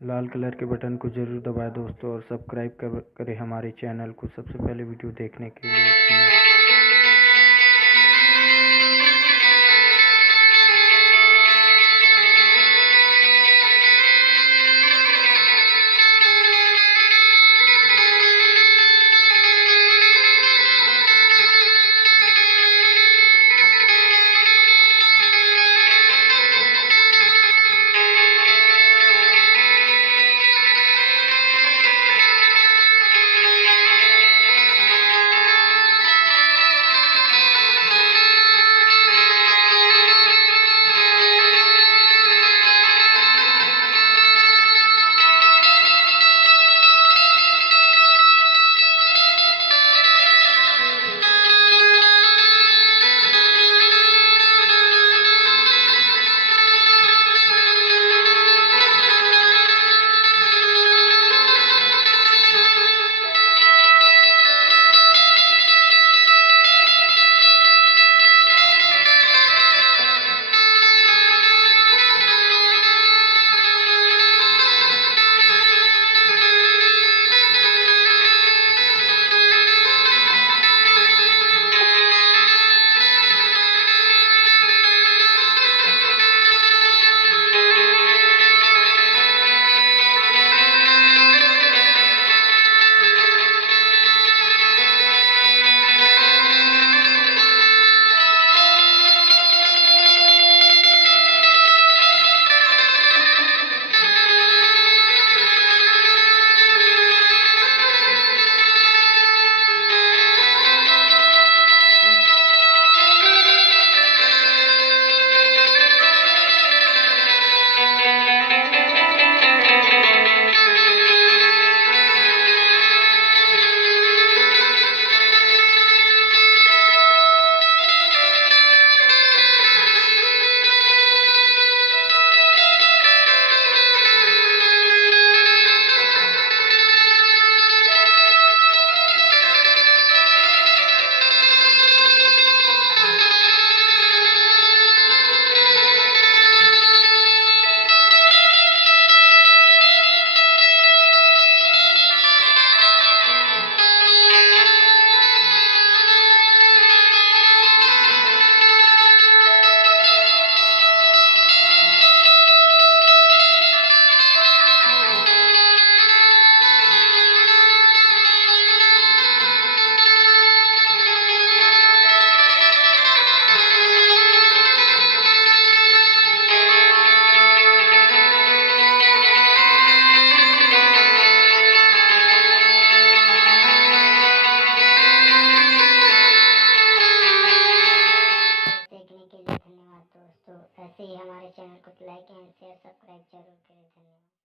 लाल colour के button को ज़रूर दबाएं दोस्तों, और सब्सक्राइब करें हमारे चैनल को सबसे पहले वीडियो देखने के लिए। धन्यवाद। दोस्तों ऐसे ही हमारे चैनल को लाइक एंड शेयर सब्सक्राइब जरूर करें। धन्यवाद।